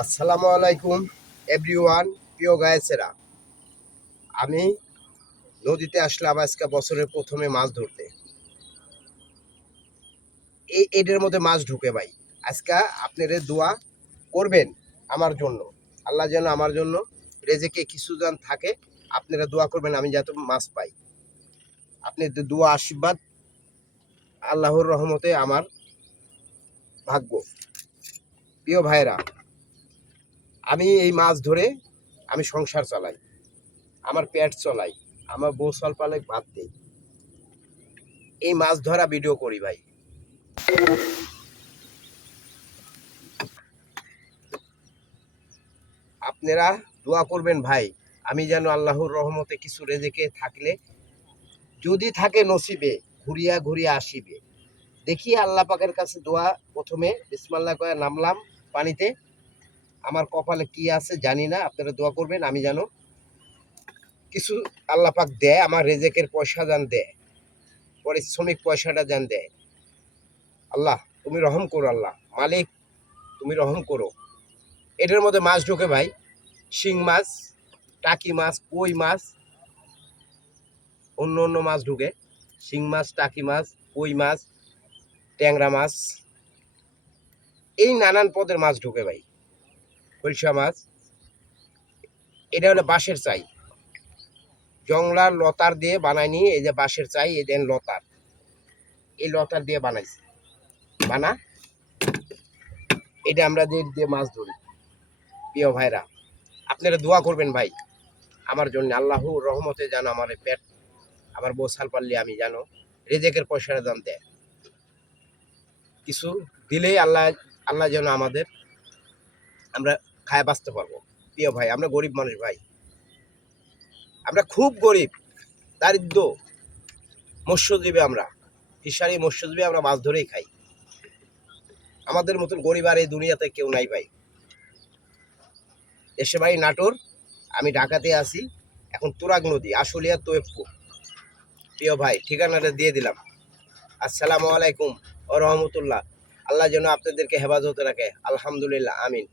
আসসালামু আলাইকুম এভরিওয়ান, প্রিয় গায়েছেরা। আমি নদীতে আসলাম আজকে বছরের প্রথমে মাছ ধরতে। এদের মধ্যে মাছ ঢুকে ভাই। আজকে আপনারা দোয়া করবেন আমার জন্য, আল্লাহ যেন আমার জন্য রেজেকে কিছু জন থাকে। আপনারা দোয়া করবেন আমি যাতে মাছ পাই। আপনাদের দোয়া আশীর্বাদ আল্লাহর রহমতে আমার ভাগ্য। প্রিয় ভাইরা, আমি এই মাছ ধরে আমি সংসার চালাই, আমার পেট চলাই, আমার বউ পালে ভাত দেই। এই মাছ ধরা ভিডিও করি ভাই। আপনারা দোয়া করবেন ভাই, আমি যেন আল্লাহর রহমতে কিছু রেজেকে থাকলে যদি থাকে নসিবে ঘুরিয়া ঘুরিয়া আসিবে। দেখি আল্লাহ পাকের কাছে দোয়া, প্রথমে বিসমিল্লাহ করে নামলাম পানিতে। আমার কপালে কি আছে জানি না, আপনারা দোয়া করবেন আমি যেন কিছু আল্লাহ পাক দেয়, আমার রেজেকের পয়সা যান দেয়, পরিশ্রমিক পয়সাটা যান দেয়। আল্লাহ তুমি রহম করো, আল্লাহ মালিক তুমি রহম করো। এটার মধ্যে মাছ ঢোকে ভাই, শিং মাছ, টাকি মাছ, কই মাছ, অন্য অন্য মাছ ঢুকে। শিং মাছ, টাকি মাছ, কই মাছ, ট্যাংরা মাছ, এই নানান পদের মাছ ঢুকে ভাই। কলসা মাছ। এটা হলো বাঁশের চাই, জংলার লতার দিয়ে বানাই নিয়ে, এই যে বাঁশের চাই, এই দেন লতার, এই লতার দিয়ে বানাইছি বানা। এটা আমরা দিয়ে মাছ ধরি। প্রিয় ভাইরা, আপনারা দোয়া করবেন ভাই আমার জন্য, আল্লাহ রহমতে যেন আমার পেট, আমার বসাল পারলে আমি জানো রেজেকের পয়সাটা দাম দেয়, কিছু দিলেই আল্লাহ আল্লাহ যেন আমাদের আমরা খায় বাঁচতে পারবো। প্রিয় ভাই, আমরা গরিব মানুষ ভাই, আমরা খুব গরিব, দারিদ্র, মৎস্যজীবী, আমরা ফিশারি মৎস্যজীবী, আমরা মাছ ধরেই খাই। আমাদের মতন গরিব আর এই দুনিয়াতে কেউ নাই ভাই। দেশে বাড়ি নাটোর, আমি ঢাকাতে আছি এখন। তুরাগ নদী, আশুলিয়া, তৈয়বপুর। প্রিয় ভাই, ঠিকানাটা দিয়ে দিলাম। আসসালামু আলাইকুম ও রহমতুল্লাহ। আল্লাহ যেন আপনাদেরকে হেফাজতে রাখে। আলহামদুলিল্লাহ, আমিন।